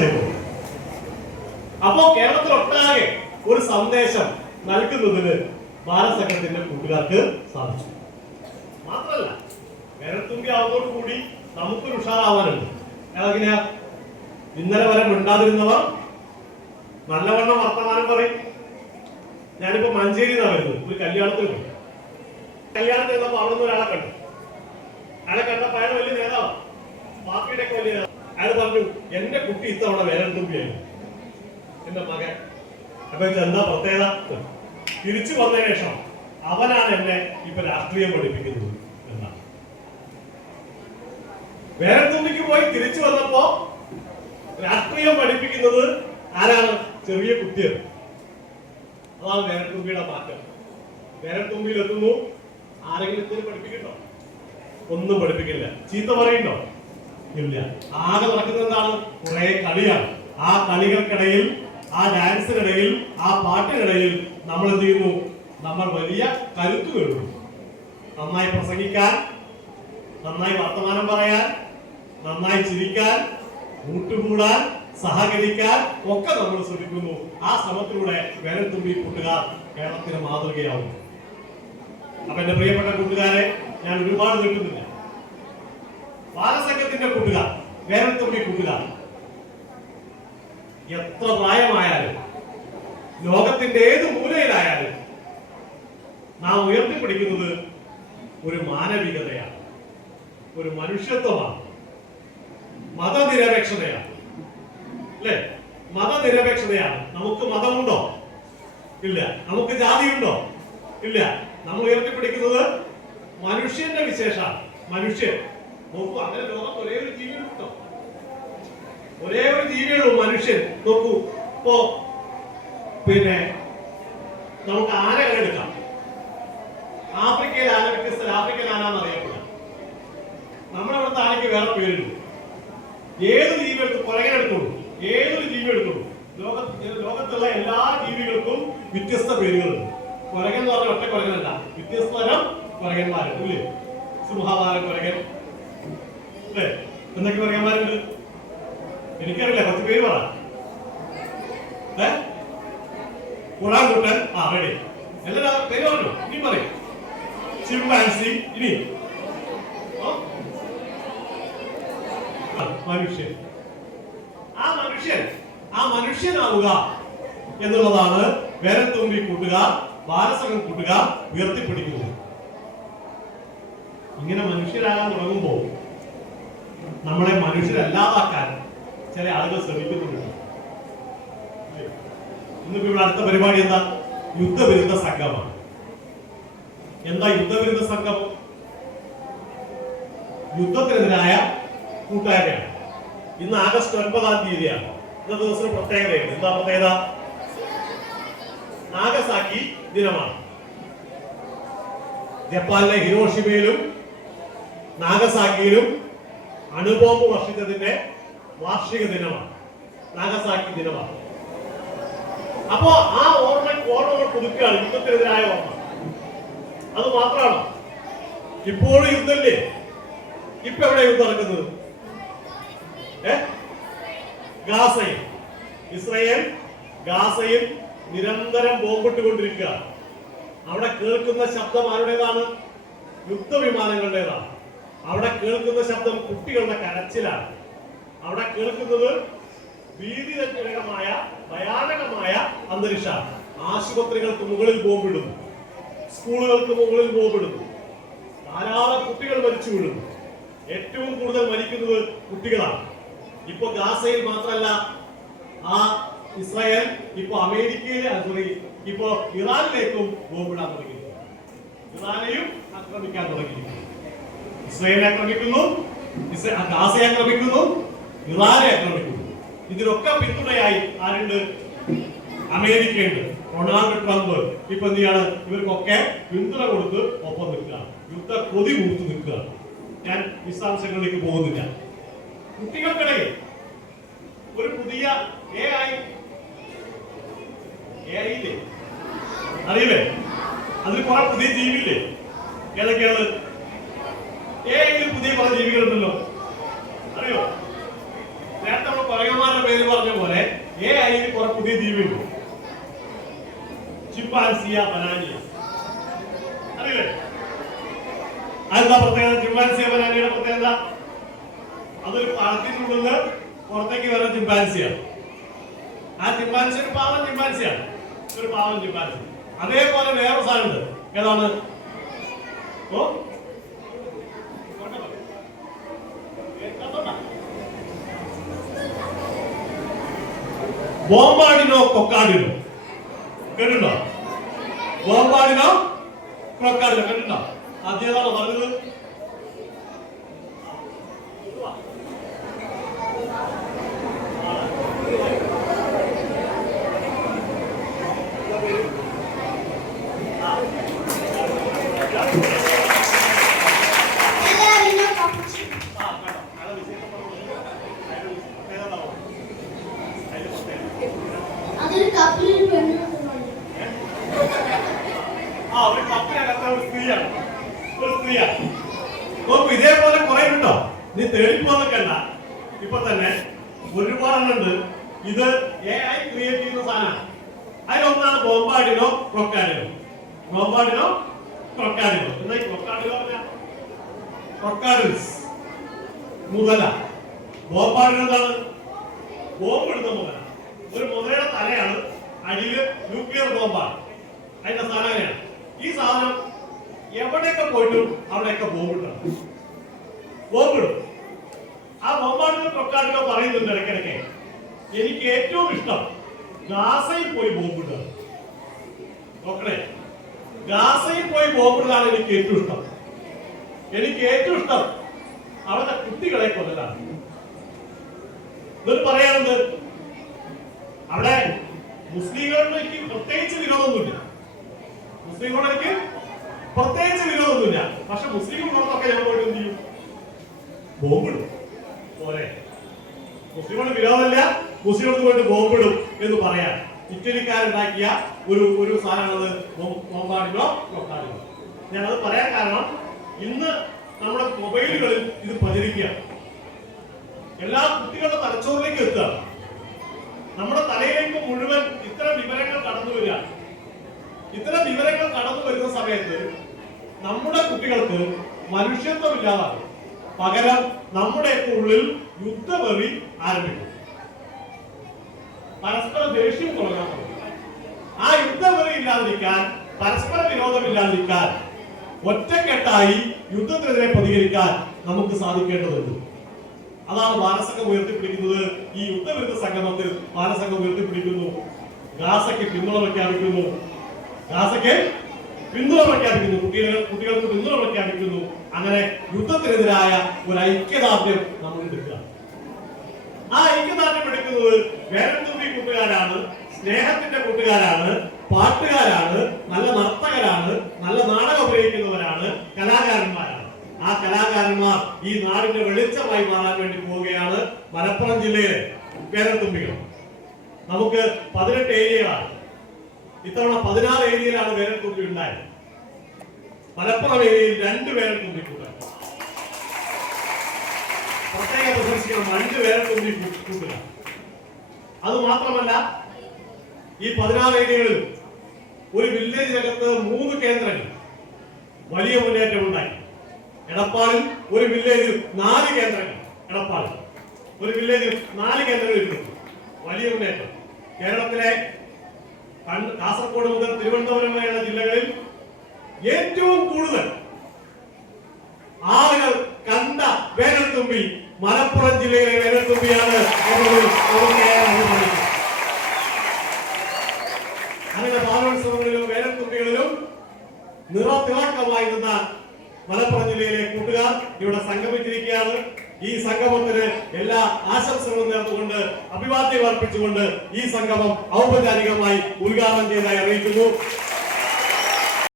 ചെയ്തു അപ്പോ കേരളത്തിലൊട്ടാകെ ഒരു സന്ദേശം നൽകുന്നതിന് ബാലസംഘത്തിന്റെ കൂട്ടുകാർക്ക് സാധിച്ചു. മാത്രല്ല വിരൽത്തുമ്പി ആവുന്നതോട് കൂടി നമുക്കൊരു ഉഷാറാവാനുണ്ട്. അതെങ്ങനെയാ? ഇന്നലെ വരെ മിണ്ടാതിരുന്നവർ നല്ലവണ്ണം വർത്തമാനം പറയും. ഞാനിപ്പോ മഞ്ചേരി എന്നാ വരുന്നത് ഒരു കല്യാണത്തിൽ പോയി. കല്യാണത്തിന് ചെന്നപ്പോ അവിടെ നിന്ന് ഒരാളെ കണ്ടു. അയാളെ കണ്ടപ്പോ അയാൾ വലിയ നേതാവാണ് പാർട്ടിയുടെ വലിയ അയാൾ പറഞ്ഞു എന്റെ കുട്ടി ഇത്തവണ വിരൽത്തുമ്പിയായിരുന്നു എന്റെ മകൻ. അപ്പൊ ഇത് എന്താ പ്രത്യേകത? തിരിച്ചു വന്നതിന് ശേഷം അവനാണ് എന്നെ ഇപ്പൊ രാഷ്ട്രീയം പഠിപ്പിക്കുന്നത് എന്നാണ്. വേരത്തുമ്പിക്ക് പോയി തിരിച്ചു വന്നപ്പോ രാഷ്ട്രീയം പഠിപ്പിക്കുന്നത് ആരാണ്? ചെറിയ കുട്ടിയാണ്. അതാണ് വേരത്തുമ്പിയുടെ മാറ്റം. വേരത്തുമ്പിയിൽ എത്തുന്നു. ആരെങ്കിലും ഇത്തിരി പഠിപ്പിക്കണ്ടോ ഒന്നും പഠിപ്പിക്കില്ല. ചീത്ത പറയണ്ടോ ഇല്ല. ആകെ നടക്കുന്നത് എന്താണ്? കുറെ കളിയാണ്. ആ കളികൾക്കിടയിൽ ആ ഡാൻസിനിടയിൽ ആ പാട്ടിനിടയിൽ നമ്മൾ എന്ത് ചെയ്യുന്നു? നമ്മൾ വലിയ കരുത്തു വരുന്നു നന്നായി പ്രസംഗിക്കാൻ നന്നായി വർത്തമാനം പറയാൻ നന്നായി ചിരിക്കാൻ കൂട്ടുകൂടാൻ സഹകരിക്കാൻ ഒക്കെ നമ്മൾ ശ്രമിക്കുന്നു. ആ ശ്രമത്തിലൂടെ വേനൽത്തുമ്പി കൂട്ടുകാർ കേരളത്തിന് മാതൃകയാവും. അപ്പൊ എന്റെ പ്രിയപ്പെട്ട കൂട്ടുകാരെ ഞാൻ ഒരുപാട് നീട്ടുന്നില്ല. ബാലസംഘത്തിന്റെ കൂട്ടുകാർ വേനൽത്തുമ്പി കൂട്ടുകാർ. എത്ര പ്രായമായാലും ലോകത്തിന്റെ ഏത് മൂലയിലായാലും നാം ഉയർത്തിപ്പിടിക്കുന്നത് ഒരു മാനവികതയാണ് ഒരു മനുഷ്യത്വമാണ് മതനിരപേക്ഷതയാണ്. അല്ലേ? മതനിരപേക്ഷതയാണ്. നമുക്ക് മതമുണ്ടോ? ഇല്ല. നമുക്ക് ജാതിയുണ്ടോ? ഇല്ല. നമ്മൾ ഉയർത്തിപ്പിടിക്കുന്നത് മനുഷ്യന്റെ വിശേഷമാണ്. മനുഷ്യൻ. നോക്കൂ അങ്ങനെ ലോകത്ത് ഒരേ ഒരു ജീവിയുണ്ടോ ഒരേ ഒരു ജീവിയുള്ളൂ മനുഷ്യൻ. നോക്കൂ ഇപ്പോ പിന്നെ നമുക്ക് ആനകൾ എടുക്കാം ആഫ്രിക്കയിലെ ആന വ്യത്യസ്ത ആഫ്രിക്കൻ ആന എന്നറിയപ്പെടാം. നമ്മുടെ അവിടുത്തെ ആനയ്ക്ക് വേറെ പേരുള്ളൂ ഏത് ജീവി എടുത്തു എടുത്തുള്ളൂ ഏതൊരു ജീവി എടുത്തുള്ളൂ ലോകത്ത് ലോകത്തുള്ള എല്ലാ ജീവികൾക്കും വ്യത്യസ്ത പേരുകളുണ്ട്. കൊരകൻ എന്ന് പറഞ്ഞ ഒറ്റ കൊരകനല്ല വ്യത്യസ്ത തരം കൊരകന്മാരുണ്ട് ഇല്ലേ? സിംഹവാല കുരകൻ അല്ലേ? എന്തൊക്കെ കുരകന്മാരുണ്ട് എനിക്കറിയില്ല കുറച്ച് പേര് പറ. കുടാൻകുട്ടൻ ആ റെഡി എല്ലാ പേര് പറഞ്ഞു? ഇനി പറയും. ചിമ്പാൻസി ഇനി. മനുഷ്യൻ. ആ മനുഷ്യൻ ആ മനുഷ്യനാവുക എന്നുള്ളതാണ് വേരത്തുമ്പി കൂട്ടുകാർ ബാലസംഘം കൂട്ടുകാർ ഉയർത്തിപ്പിടിക്കുന്നത്. ഇങ്ങനെ മനുഷ്യരാകാൻ തുടങ്ങുമ്പോൾ നമ്മളെ മനുഷ്യരല്ലാതാക്കാൻ ചില ആളുകൾ ശ്രമിക്കുന്നുണ്ട്. ഇന്നിപ്പോ ഇവിടെ അടുത്ത പരിപാടി എന്താ? യുദ്ധവിരുദ്ധ സംഘമാണ് എന്താ യുദ്ധവിരുദ്ധ സംഘം യുദ്ധത്തിനെതിരായ കൂട്ടായ്മയാണ് ഇന്ന് ആഗസ്റ്റ് ഒൻപതാം തീയതിയാണ്. ഇന്നത്തെ ദിവസം പ്രത്യേകതയാണ് എന്താ പ്രത്യേകത? നാഗസാക്കി ദിനമാണ്. ജപ്പാനിലെ ഹിരോഷിമയിലും നാഗസാക്കിയിലും അണുബോംബ് വർഷിച്ചതിന്റെ വാർഷിക ദിനമാണ്. നാഗസാക്കി ദിനമാണ്. അപ്പോ ആ ഓർമ്മ ഓർമ്മകൾ പുതുക്കുകയാണ് യുദ്ധത്തിനെതിരായ ഓർമ്മ. അത് മാത്രമാണ്. ഇപ്പോഴും യുദ്ധമില്ലേ ഇപ്പൊ എവിടെ യുദ്ധം നടക്കുന്നത്? ഗാസയിൽ. ഇസ്രയേൽ ഗാസയിൽ നിരന്തരം ബോംബിട്ടുകൊണ്ടിരിക്കുക അവിടെ കേൾക്കുന്ന ശബ്ദം ആരുടേതാണ്? യുദ്ധവിമാനങ്ങളുടേതാണ്. അവിടെ കേൾക്കുന്ന ശബ്ദം കുട്ടികളുടെ കരച്ചിലാണ്. അവിടെ കേൾക്കുന്നത് ഭീതിജനകമായ ഭയാനകമായ അന്തരീക്ഷമാണ്. ആശുപത്രികൾക്ക് മുകളിൽ ബോംബിടുന്നു. സ്കൂളുകൾക്ക് മുകളിൽ ബോംബിടുന്നു. ധാരാളം കുട്ടികൾ മരിച്ചു വീഴുന്നു ഏറ്റവും കൂടുതൽ മരിക്കുന്നത് കുട്ടികളാണ്. ഇപ്പൊ ഗാസയിൽ മാത്രമല്ല ആ ഇസ്രായേൽ ഇപ്പൊ അമേരിക്കയിലെ സോറി ഇപ്പോ ഇറാനിലേക്കും ബോംബിടാൻ തുടങ്ങിയിരിക്കുന്നു. ഇറാനെയും ആക്രമിക്കാൻ തുടങ്ങി ഇസ്രായേലിനെ ആക്രമിക്കുന്നു ഗാസയെ ആക്രമിക്കുന്നു ഇറാനെ ആക്രമിക്കുന്നു. ഇതിനൊക്കെ പിന്തുണയായി ആരുണ്ട്? അമേരിക്കയുണ്ട്. Donald Trump. ഇപ്പൊ എന്ത് ചെയ്യാണ്? ഇവർക്കൊക്കെ പിന്തുണ കൊടുത്ത് ഒപ്പം നിൽക്കുകയാണ് യുദ്ധ കൊതി കൊടുത്ത് നിൽക്കുകയാണ് ഞാൻ വിശദാംശങ്ങളിലേക്ക് പോകുന്നില്ല. കുട്ടികൾക്കിടയിൽ ഒരു പുതിയ എ ഐ അറിയില്ലേ? അതിൽ കുറെ പുതിയ ജീവില്ലേ ഏതൊക്കെയാണ്? ഐയിൽ പുതിയ പല ജീവികളുണ്ടല്ലോ അറിയോ? നേരത്തെ നമ്മൾ പറയന്മാരുടെ പേര് പറഞ്ഞ പോലെ ഏ കയ്യിൽ കുറെ പുതിയ ജീവിയുണ്ട് ചിമ്പാൻസിയ ബനാനിയ അറിയില്ലേ? അതെന്താ പ്രത്യേകത? ചിമ്പാൻസിയ ബനാനിയുടെ പ്രത്യേകത അതൊരു പാടത്തിനുള്ളിൽ നിന്ന് പുറത്തേക്ക് വരുന്ന ചിമ്പാൻസിയാണ് ആ ചിമ്പാൻസി ഒരു പാവം ചിമ്പാൻസിയാണ് ഒരു പാവം ചിമ്പാൻസി അതേപോലെ വേറെ സാധനമുണ്ട്. ഏതാണ്? ഓ ബോംബാഡിനോ കൊക്കാഡിനോ കേട്ടിട്ടുണ്ടോ? ബോംബാഡിനോ കൊക്കാഡിനോ കേട്ടിട്ടുണ്ടോ? ആദ്യമാണോ പറഞ്ഞത് എല്ലാവരും കപ്പുച്ചു ആ, കേട്ടോ. അത് വിശേഷപ്പെടുന്നത് അതിന്റെ പ്രത്യേകത അതിന്റെ പ്രത്യേകത അതൊരു കപ്പിലൊരു പെണ്ണുണ്ടെന്നുണ്ട് ആ ഒരു കപ്പിനകത്ത ഒരു സ്ത്രീയാണ് ഒരു സ്ത്രീയാണ് നോക്കൂ ഇതേപോലെ കുറെ നീ അല്ല. ഇപ്പൊ തന്നെ ഒരുപാടെണ്ണുണ്ട് ഇത് ക്രിയേറ്റ് ചെയ്യുന്ന സാധനമാണ്. അതിലൊന്നാണ് ബോംബാഡിനോ ക്രൊക്കാഡിനോ. ബോംബാഡിനോ ക്രൊക്കാഡിനോ. എന്താ ക്രൊക്കാഡിനോ പറഞ്ഞ? മുതല. ബോംബാഡിനോ എന്താണ്? മുതല. ഒരു മുതലയുടെ തലയാണ് അടിയിൽ ന്യൂക്ലിയർ ബോംബാണ് അതിന്റെ സ്ഥാനം ഈ സാധനം എവിടെയൊക്കെ പോയിട്ടും അവിടെയൊക്കെ ബോംബിട്ടാണ് ബോംബിടും ആ ബോംബാണെന്ന് പ്രൊക്കാടിനോ പറയുന്നുണ്ട് ഇടയ്ക്കിടയ്ക്ക്. എനിക്ക് ഏറ്റവും ഇഷ്ടം ഗാസയിൽ പോയി ബോംബിടുക നോക്കണേ. ഗാസയിൽ പോയി ബോംബിടുകയാണ് എനിക്ക് ഏറ്റവും ഇഷ്ടം. എനിക്ക് ഏറ്റവും ഇഷ്ടം അവരുടെ കുട്ടികളെ കൊല്ലലാണ്. എന്നിട്ട് പറയാറുണ്ട് അവിടെ മുസ്ലിങ്ങളിലേക്ക് പ്രത്യേകിച്ച് വിരോധമൊന്നുമില്ല മുസ്ലിങ്ങളോട് പ്രത്യേകിച്ച് വിരോധമൊന്നുമില്ല പക്ഷെ മുസ്ലിം പുറത്തൊക്കെ ഞാൻ പോയിട്ട് എന്ത് ചെയ്യും? ബോംബിടും. പോലെ. മുസ്ലിങ്ങളുടെ വിനോദമല്ല മുസ്ലിങ്ങൾക്ക് പോയിട്ട് ബോംബിടും എന്ന് പറയാൻ ഇറ്റലിക്കാരുണ്ടാക്കിയ ഒരു ഒരു സാധനമാണത് ഞാൻ അത് പറയാൻ കാരണം ഇന്ന് നമ്മുടെ മൊബൈലുകളിൽ ഇത് പ്രചരിക്കുക എല്ലാ കുട്ടികളുടെ തലച്ചോറിലേക്ക് എത്തുക നമ്മുടെ മുഴുവൻ ഇത്തരം വിവരങ്ങൾ കടന്നു വരിക. ഇത്തരം വിവരങ്ങൾ കടന്നു വരുന്ന സമയത്ത് നമ്മുടെ കുട്ടികൾക്ക് മനുഷ്യത്വം ഇല്ലാതാകും പകരം നമ്മുടെ ഉള്ളിൽ യുദ്ധവെറി ആരംഭിക്കും. പരസ്പര ദേഷ്യം തുടങ്ങാൻ തുടങ്ങും. ആ യുദ്ധവെറി ഇല്ലാതിരിക്കാൻ പരസ്പര വിരോധമില്ലാതിരിക്കാൻ ഒറ്റക്കെട്ടായി യുദ്ധത്തിനെതിരെ പ്രതികരിക്കാൻ നമുക്ക് സാധിക്കേണ്ടതുണ്ട്. അതാണ് ബാലസംഘം ഉയർത്തിപ്പിടിക്കുന്നത്. ഈ യുദ്ധവിരുദ്ധ സംഗമത്തിൽ ബാലസംഘം ഉയർത്തിപ്പിടിക്കുന്നു. ഗാസയ്ക്ക് പിന്തുണ പ്രഖ്യാപിക്കുന്നു. ഗാസയ്ക്ക് പിന്തുണ പ്രഖ്യാപിക്കുന്നു. കുട്ടികൾ കുട്ടികൾക്ക് പിന്തുണ പ്രഖ്യാപിക്കുന്നു. അങ്ങനെ യുദ്ധത്തിനെതിരായ ഒരു ഐക്യദാർഢ്യം നമ്മൾ എടുക്കുക ആ ഐക്യദാർഢ്യം എടുക്കുന്നത് വേരത്തുമ്പി കൂട്ടുകാരാണ് സ്നേഹത്തിന്റെ കൂട്ടുകാരാണ് പാട്ടുകാരാണ് നല്ല നർത്തകരാണ് നല്ല നാടകം ഉപയോഗിക്കുന്നവരാണ് കലാകാരന്മാരാണ് ആ കലാകാരന്മാർ ഈ നാടിന്റെ വെളിച്ചമായി മാറാൻ വേണ്ടി പോവുകയാണ് മലപ്പുറം ജില്ലയിലെ വേനൽത്തുമ്പികൾ നമുക്ക് പതിനെട്ട് ഏരിയകളാണ്. ഇത്തവണ പതിനാറ് ഏരിയയിലാണ് വേനൽത്തുമ്പി ഉണ്ടായത്. മലപ്പുറം ഏരിയയിൽ രണ്ട് വേനൽത്തുമ്പി കൂട്ടുകാർ പ്രത്യേക പ്രശംസിക്കണം രണ്ട് വേനൽത്തുമ്പി കൂട്ടുക. അത് മാത്രമല്ല ഈ പതിനാറ് ഏരിയകളിൽ ഒരു വില്ലേജിനകത്ത് മൂന്ന് കേന്ദ്രങ്ങൾ വലിയ മുന്നേറ്റം ഉണ്ടായി എടപ്പാളിൽ ഒരു വില്ലേജിൽ നാല് കേന്ദ്രങ്ങൾ. എടപ്പാളിൽ. ഒരു വില്ലേജിൽ നാല് കേന്ദ്രങ്ങൾ ഇരിക്കുന്നു. വലിയ മുന്നേറ്റം. കേരളത്തിലെ കാസർഗോഡ് മുതൽ തിരുവനന്തപുരം വരെയുള്ള ജില്ലകളിൽ ഏറ്റവും കൂടുതൽ ആളുകൾ കണ്ട വേനൽത്തുമ്പി മലപ്പുറം ജില്ലയിലെ വേനൽത്തുമ്പിയാണ്. അങ്ങനെ ബാലോത്സവങ്ങളിലും വേനൽത്തുമ്പികളിലും നിറത്തിളക്കമായി മലപ്പുറം ജില്ലയിലെ കൂട്ടുകാർ ഇവിടെ സംഗമിച്ചിരിക്കുകയാണ്. ഈ സംഗമത്തിന് എല്ലാ ആശംസകളും നേർന്നുകൊണ്ട് അഭിവാദ്യം അർപ്പിച്ചുകൊണ്ട് ഈ സംഗമം ഔപചാരികമായി ഉദ്ഘാടനം ചെയ്തതായി അറിയിക്കുന്നു.